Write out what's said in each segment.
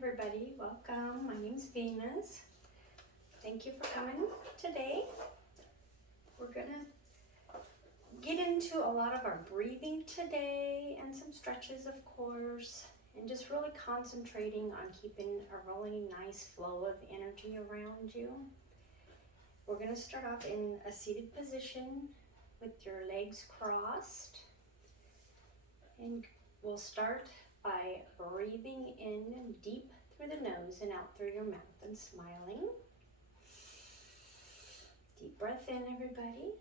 everybody, welcome. My name's Venus. Thank you for coming today. We're gonna get into a lot of our breathing today and some stretches, of course, and just really concentrating on keeping a really nice flow of energy around you. We're gonna start off in a seated position with your legs crossed, and we'll start by breathing in deep through the nose and out through your mouth and smiling. Deep breath in, everybody.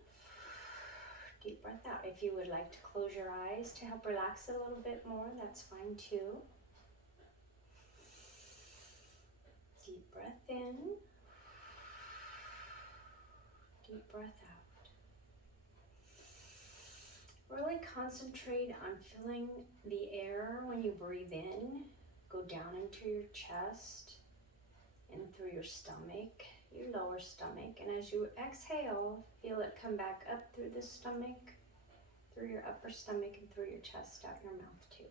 Deep breath out. If you would like to close your eyes to help relax a little bit more, that's fine too. Deep breath in. Deep breath out. Really concentrate on feeling the air when you breathe in go down into your chest and through your stomach, your lower stomach. And as you exhale, feel it come back up through the stomach, through your upper stomach, and through your chest, out your mouth too.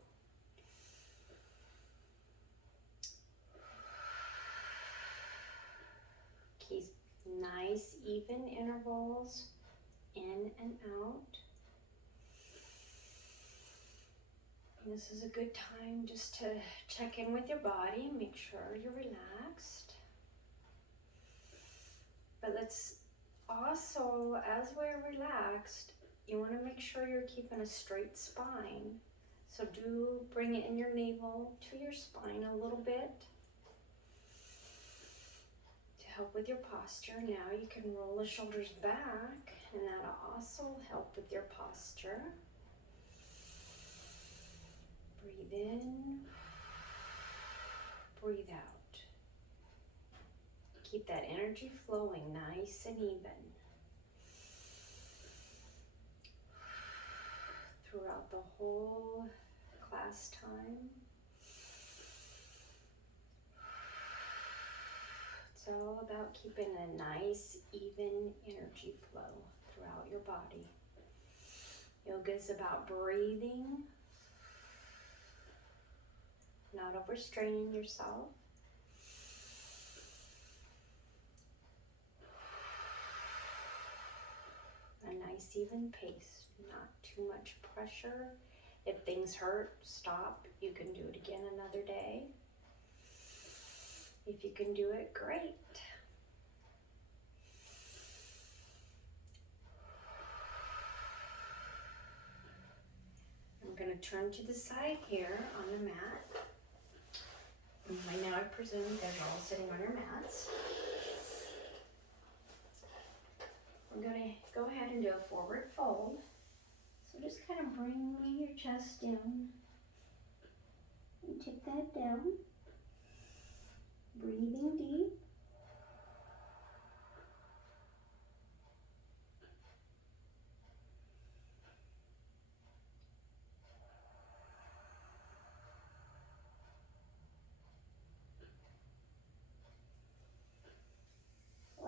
Keep nice, even intervals in and out. This is a good time just to check in with your body, make sure you're relaxed. But let's also, as we're relaxed, you want to make sure you're keeping a straight spine. So do bring it in your navel to your spine a little bit to help with your posture. Now you can roll the shoulders back, and that'll also help with your posture. Breathe in, breathe out. Keep that energy flowing nice and even throughout the whole class time. It's all about keeping a nice, even energy flow throughout your body. Yoga is about breathing, not overstraining yourself. A nice even pace, not too much pressure. If things hurt, stop. You can do it again another day. If you can do it, great. I'm going to turn to the side here on the mat. Right now I presume that you're all sitting on your mats. We're going to go ahead and do a forward fold. So just kind of bring your chest in and take that down. Breathing deep.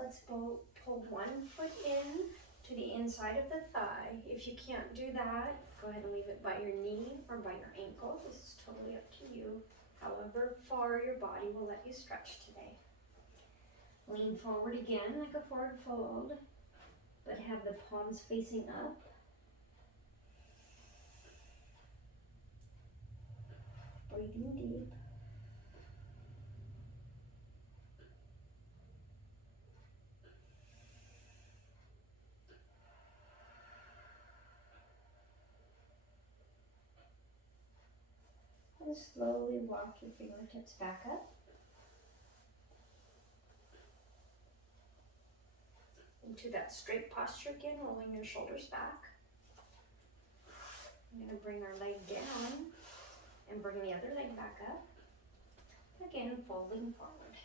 Let's pull one foot in to the inside of the thigh. If you can't do that, go ahead and leave it by your knee or by your ankle. This is totally up to you. However far your body will let you stretch today. Lean forward again like a forward fold, but have the palms facing up. Breathing deep. And slowly walk your fingertips back up. Into that straight posture again, rolling your shoulders back. I'm going to bring our leg down and bring the other leg back up. Again, folding forward.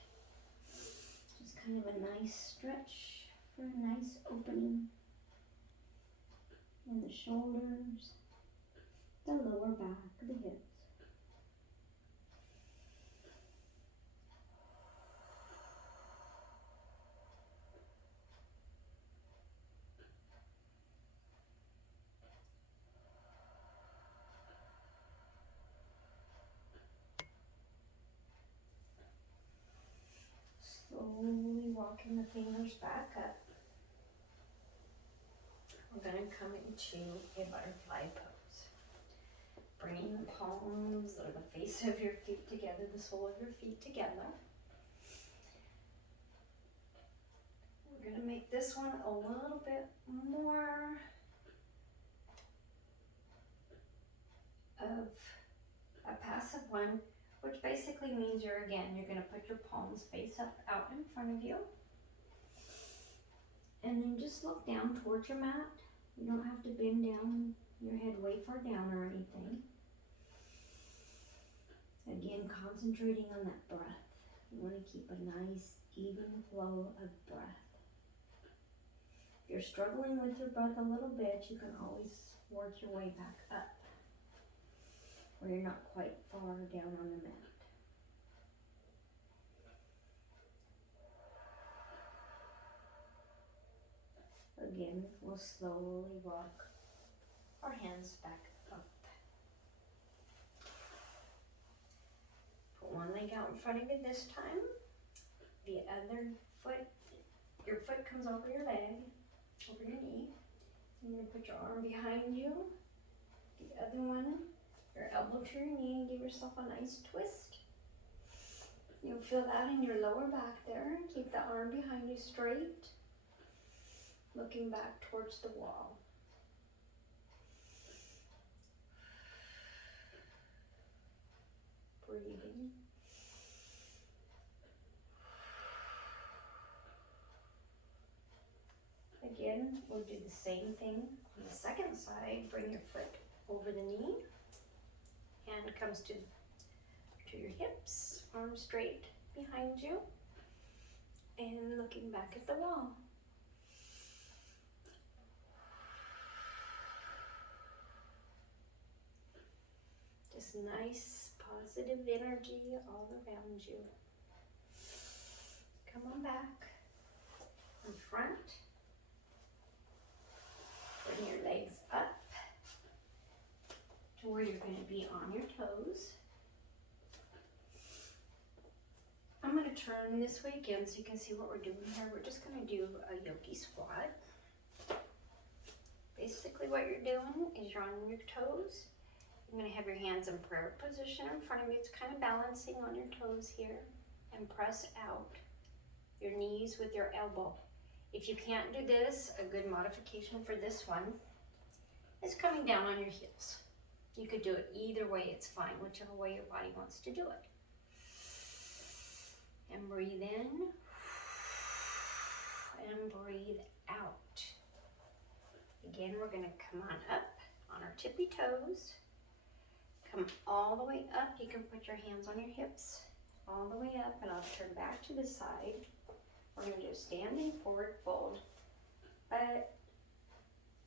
Just kind of a nice stretch for a nice opening in the shoulders, the lower back, the hips. walking the fingers back up. We're going to come into a butterfly pose. Bringing the palms or the face of your feet together, the sole of your feet together. We're going to make this one a little bit more of a passive one, which basically means you're going to put your palms face up out in front of you. And then just look down towards your mat. You don't have to bend down your head way far down or anything. Again, concentrating on that breath. You want to keep a nice, even flow of breath. If you're struggling with your breath a little bit, you can always work your way back up, where you're not quite far down on the mat. Again, we'll slowly walk our hands back up. Put one leg out in front of you this time. The other foot, your foot comes over your leg, over your knee. You're going to put your arm behind you. The other one, your elbow to your knee, and give yourself a nice twist. You'll feel that in your lower back there. Keep the arm behind you straight, looking back towards the wall. Breathing. Again, we'll do the same thing on the second side. Bring your foot over the knee. Hand comes to your hips, arms straight behind you, and looking back at the wall. Just nice, positive energy all around you. Come on back in front. Bring your legs up to where you're going to be on your toes. I'm going to turn this way again so you can see what we're doing here. We're just going to do a yogi squat. Basically what you're doing is you're on your toes. You're going to have your hands in prayer position in front of you. It's kind of balancing on your toes here. And press out your knees with your elbow. If you can't do this, a good modification for this one is coming down on your heels. You could do it either way, it's fine, whichever way your body wants to do it. And breathe in and breathe out. Again, we're going to come on up on our tippy toes. Come all the way up. You can put your hands on your hips all the way up, and I'll turn back to the side. We're going to do standing forward fold, but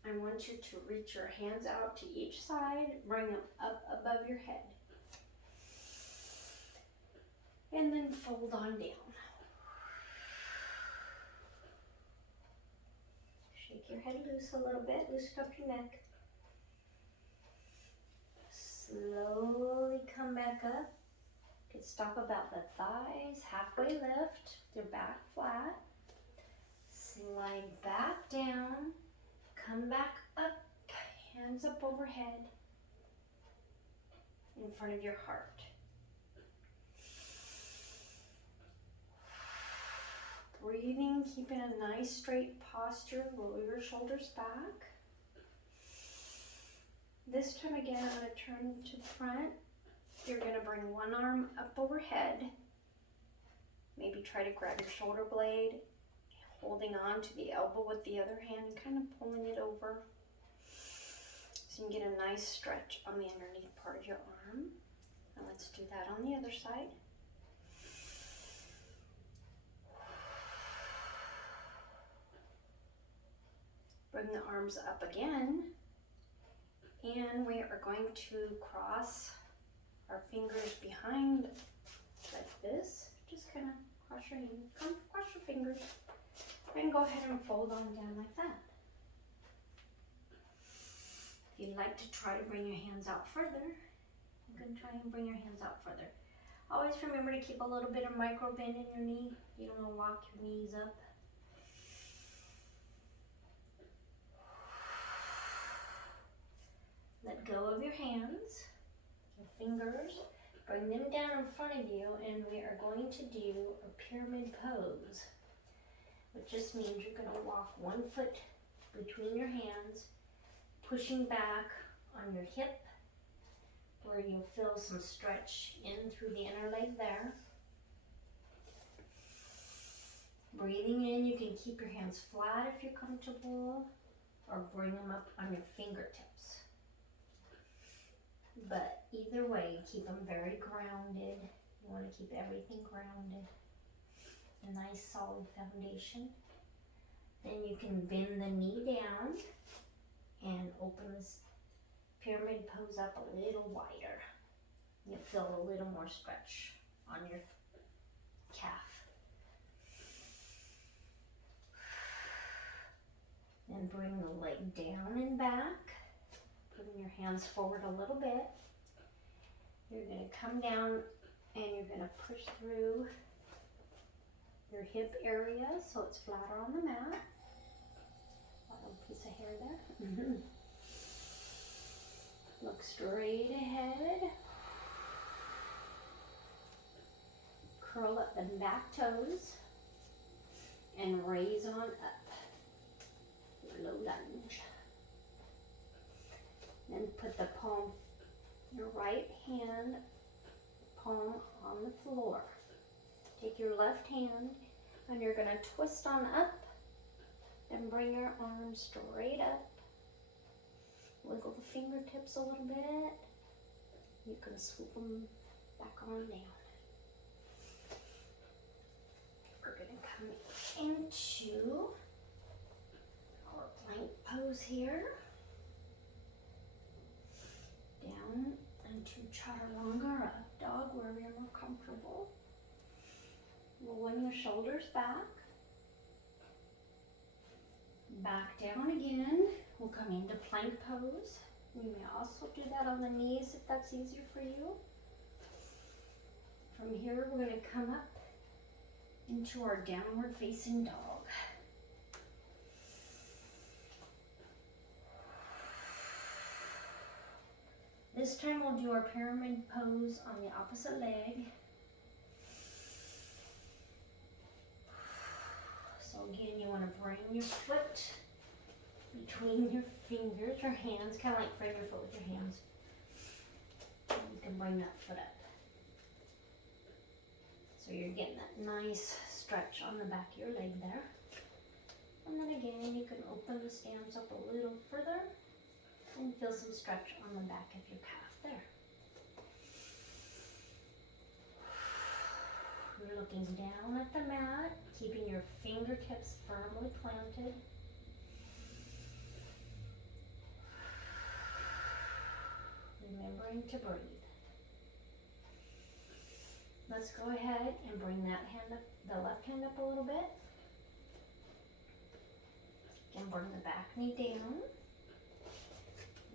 I want you to reach your hands out to each side, bring them up above your head, and then fold on down. Shake your head loose a little bit, loosen up your neck. Slowly come back up. You can stop about the thighs, halfway lift, your back flat. Slide back down, come back up, hands up overhead, in front of your heart. Breathing, keeping a nice straight posture, roll your shoulders back. This time again, I'm going to turn to the front. You're going to bring one arm up overhead. Maybe try to grab your shoulder blade, holding on to the elbow with the other hand, kind of pulling it over. So you can get a nice stretch on the underneath part of your arm. And let's do that on the other side. Bring the arms up again. And we are going to cross our fingers behind like this. Just kind of cross your hands, cross your fingers, and go ahead and fold on down like that. If you'd like to try to bring your hands out further, you can try and bring your hands out further. Always remember to keep a little bit of micro bend in your knee. You don't want to lock your knees up. Let go of your hands, your fingers. Bring them down in front of you, and we are going to do a pyramid pose, which just means you're going to walk one foot between your hands, pushing back on your hip, where you'll feel some stretch in through the inner leg there. Breathing in, you can keep your hands flat if you're comfortable, or bring them up on your fingertips. But either way, keep them very grounded. You want to keep everything grounded. A nice solid foundation. Then you can bend the knee down and open this pyramid pose up a little wider. You'll feel a little more stretch on your calf. Then bring the leg down and back. Putting your hands forward a little bit. You're going to come down and you're going to push through your hip area so it's flatter on the mat. Got a little piece of hair there. Look straight ahead. Curl up the back toes and raise on up. Low lunge. Then put the palm, your right hand palm on the floor. Take your left hand and you're going to twist on up and bring your arms straight up. Wiggle the fingertips a little bit. You can swoop them back on down. We're going to come into our plank pose here. Down into chaturanga or up dog, wherever you're more comfortable. Rolling the shoulders back. Back down again. We'll come into plank pose. You may also do that on the knees if that's easier for you. From here, we're going to come up into our downward facing dog. This time we'll do our pyramid pose on the opposite leg. So again, you want to bring your foot between your fingers, your hands, kind of like frame your foot with your hands. And you can bring that foot up. So you're getting that nice stretch on the back of your leg there. And then again, you can open the stance up a little further and feel some stretch on the back of your calf there. You're looking down at the mat, keeping your fingertips firmly planted. Remembering to breathe. Let's go ahead and bring that hand up, the left hand up a little bit. And bring the back knee down.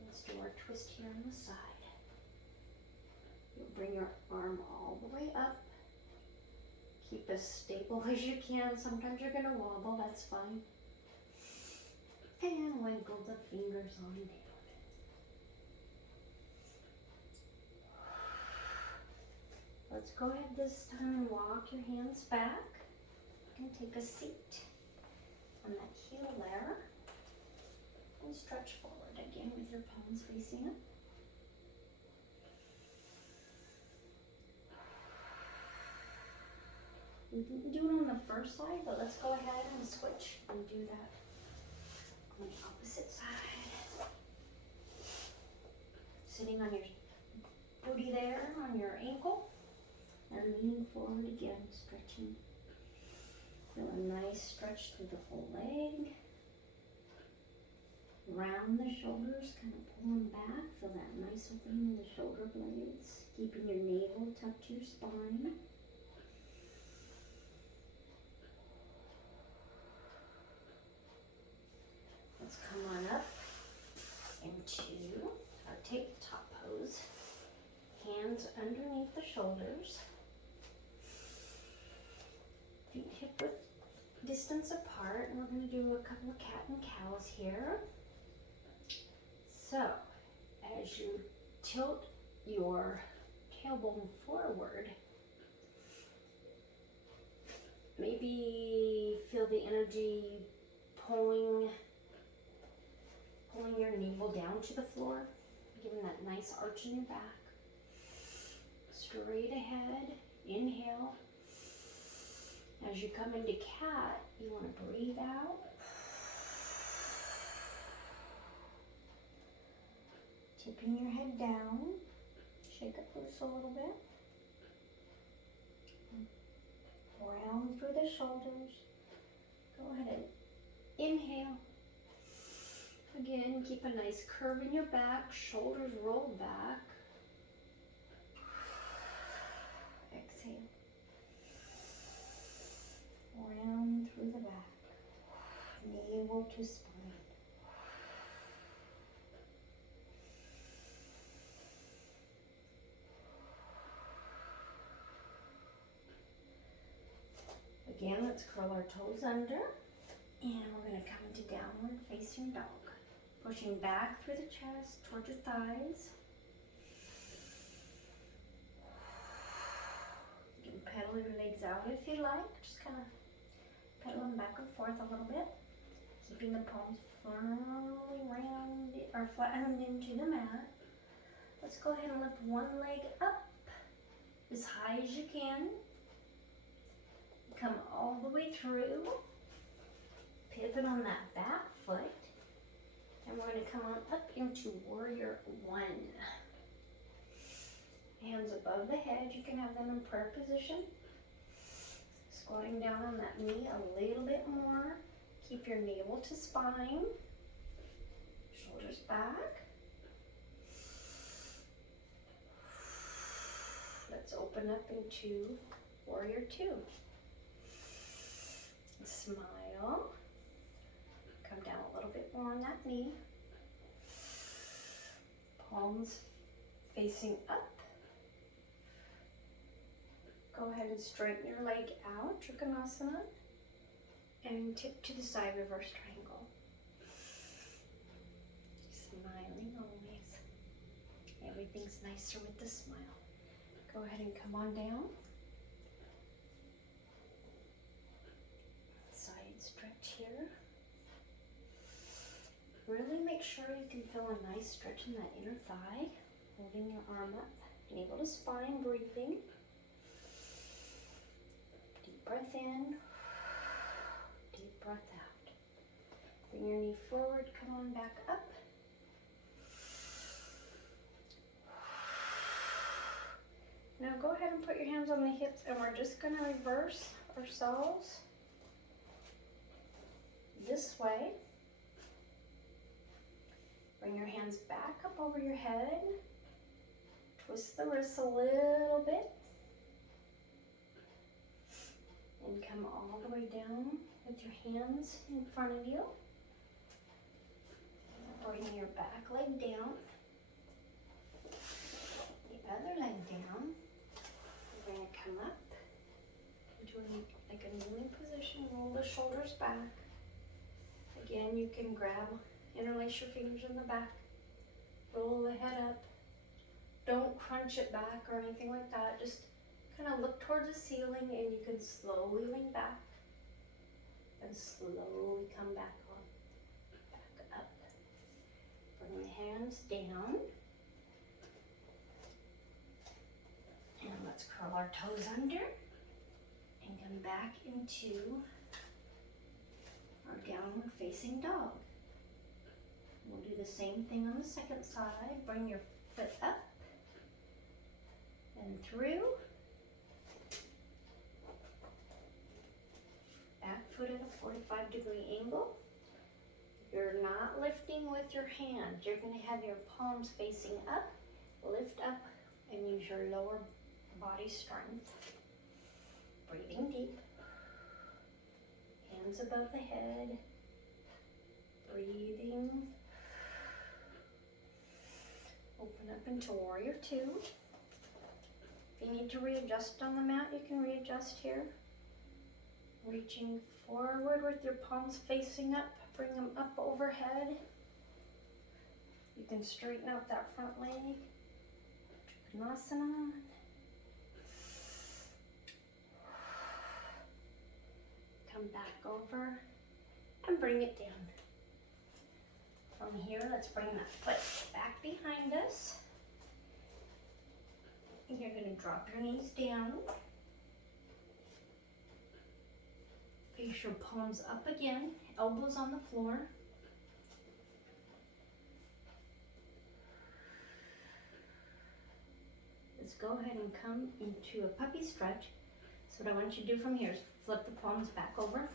Let's do our twist here on the side. You'll bring your arm all the way up. Keep as stable as you can. Sometimes you're going to wobble, that's fine. And wiggle the fingers on down. Let's go ahead this time and walk your hands back. And take a seat on that heel there. And stretch forward again with your palms facing up. We didn't do it on the first side, but let's go ahead and switch and do that on the opposite side. Sitting on your booty there, on your ankle, and leaning forward again, stretching. Feel a nice stretch through the whole leg. Round the shoulders, kind of pull them back. Feel that nice opening in the shoulder blades, keeping your navel tucked to your spine. Let's come on up into our tabletop pose. Hands underneath the shoulders. distance apart, and we're going to do a couple of cat and cows here. So, as you tilt your tailbone forward, maybe feel the energy pulling your navel down to the floor, giving that nice arch in your back. Straight ahead, inhale. As you come into cat, you want to breathe out. Tipping your head down. Shake it loose a little bit. Round through the shoulders. Go ahead and inhale. Again, keep a nice curve in your back. Shoulders roll back. Exhale. Round through the back. Navel to spine. Again, let's curl our toes under, and we're going to come into downward facing dog. Pushing back through the chest, towards your thighs. You can pedal your legs out if you like. Just kind of pedal them back and forth a little bit. Keeping the palms firmly rounded or flattened into the mat. Let's go ahead and lift one leg up as high as you can. Come all the way through. Pivot on that back foot. And we're going to come on up into Warrior One. Hands above the head. You can have them in prayer position. Squatting down on that knee a little bit more. Keep your navel to spine. Shoulders back. Let's open up into Warrior Two. Smile. Come down a little bit more on that knee. Palms facing up. Go ahead and straighten your leg out, Trikonasana. And tip to the side, reverse triangle. Smiling always. Everything's nicer with the smile. Go ahead and come on down. Stretch here. Really make sure you can feel a nice stretch in that inner thigh. Holding your arm up. Navel to spine, breathing. Deep breath in. Deep breath out. Bring your knee forward. Come on back up. Now go ahead and put your hands on the hips, and we're just going to reverse ourselves this way. Bring your hands back up over your head. Twist the wrists a little bit. And come all the way down with your hands in front of you. Bring your back leg down. The other leg down. We're going to come up into like a kneeling position. Roll the shoulders back. Again, you can interlace your fingers in the back, roll the head up. Don't crunch it back or anything like that. Just kind of look towards the ceiling, and you can slowly lean back and slowly come back on, back up. Bring the hands down. And let's curl our toes under and come back into our downward facing dog. We'll do the same thing on the second side. Bring your foot up and through. Back foot at a 45-degree angle. You're not lifting with your hand. You're going to have your palms facing up. Lift up and use your lower body strength. Breathing deep. Hands above the head. Breathing. Open up into Warrior Two. If you need to readjust on the mat, you can readjust here. Reaching forward with your palms facing up, bring them up overhead. You can straighten out that front leg. Trikonasana. Come back over and bring it down. From here, let's bring that foot back behind us. And you're going to drop your knees down. Face your palms up again, elbows on the floor. Let's go ahead and come into a puppy stretch. So what I want you to do from here is flip the palms back over.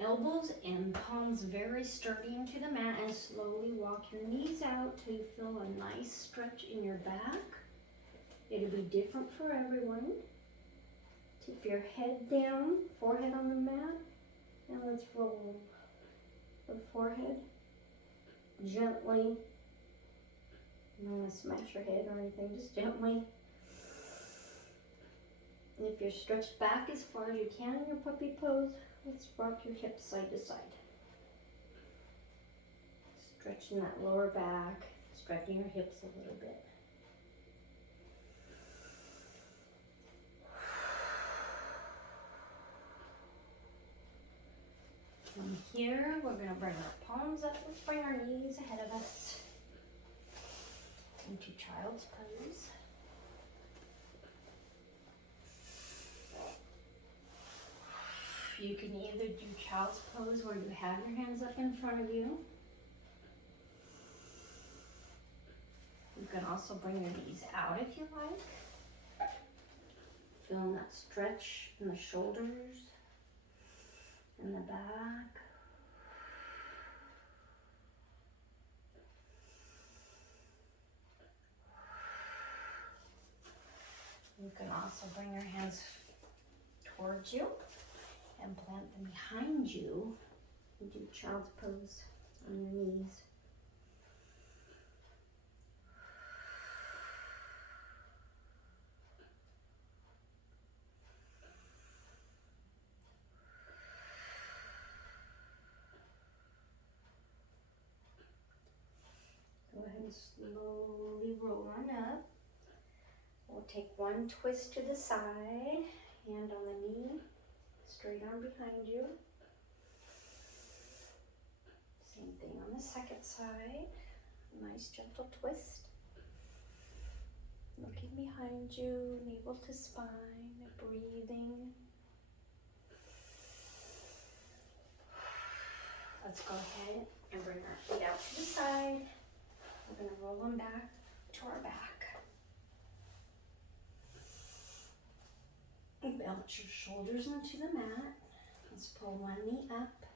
Elbows and palms very sturdy into the mat, and slowly walk your knees out till you feel a nice stretch in your back. It'll be different for everyone. Keep your head down, forehead on the mat, and let's roll the forehead gently. You don't want to smash your head or anything, just gently. And if you're stretched back as far as you can in your puppy pose, let's rock your hips side to side. Stretching that lower back, stretching your hips a little bit. From here, we're going to bring our palms up. Let's bring our knees ahead of us into child's pose. You can either do child's pose where you have your hands up in front of you. You can also bring your knees out if you like. Feeling that stretch in the shoulders and the back. You can also bring your hands towards you and plant them behind you and do child's pose on your knees. Go ahead and slowly roll on up. We'll take one twist to the side, hand on the knee, straight arm behind you. Same thing on the second side. Nice gentle twist. Looking behind you, navel to spine, breathing. Let's go ahead and bring our feet out to the side. We're going to roll them back to our back. Belt your shoulders into the mat. Let's pull one knee up.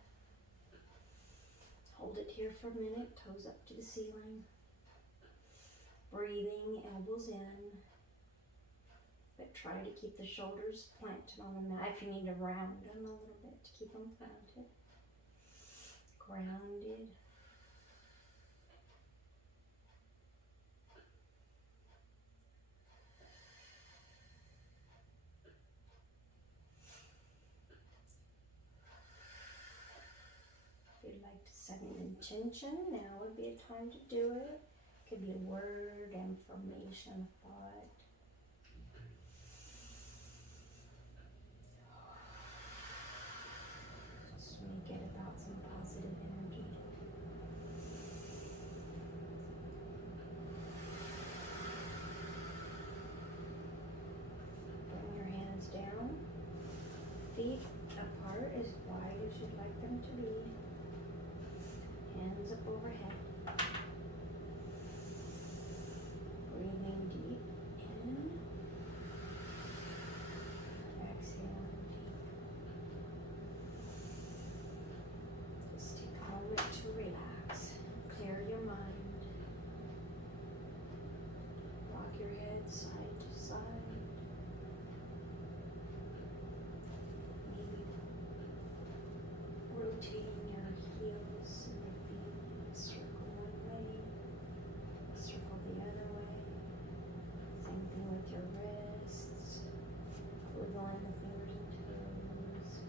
Hold it here for a minute, toes up to the ceiling. Breathing, elbows in. But try to keep the shoulders planted on the mat. If you need to round them a little bit to keep them planted. Grounded. If you'd like to set an intention, now would be a time to do it. Could be a word, information, thought. Just make it about some positive energy. Bring your hands down. Feet apart as wide as you'd like them to be. Hands up overhead. Breathing deep in. Exhale deep. Just take a moment to relax. Clear your mind. Rock your head side to side. Maybe rotating your heels and your feet in a circle one way, a circle the other way. Same thing with your wrists. Wiggling the fingers and toes.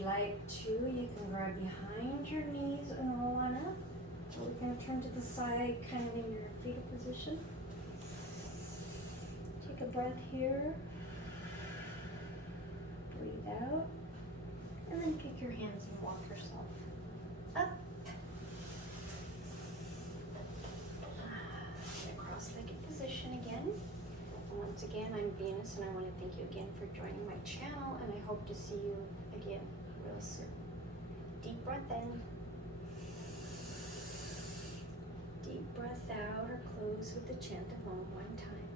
you like to, you can grab behind your knees and roll on up. Or we can turn to the side, kind of in your fetal position. Take a breath here. Breathe out. And then pick your hands and walk yourself up. Cross-legged position again. And once again, I'm Venus, and I want to thank you again for joining my channel, and I hope to see you again real soon. Deep breath in. Deep breath out, or close with the chant of Om one time.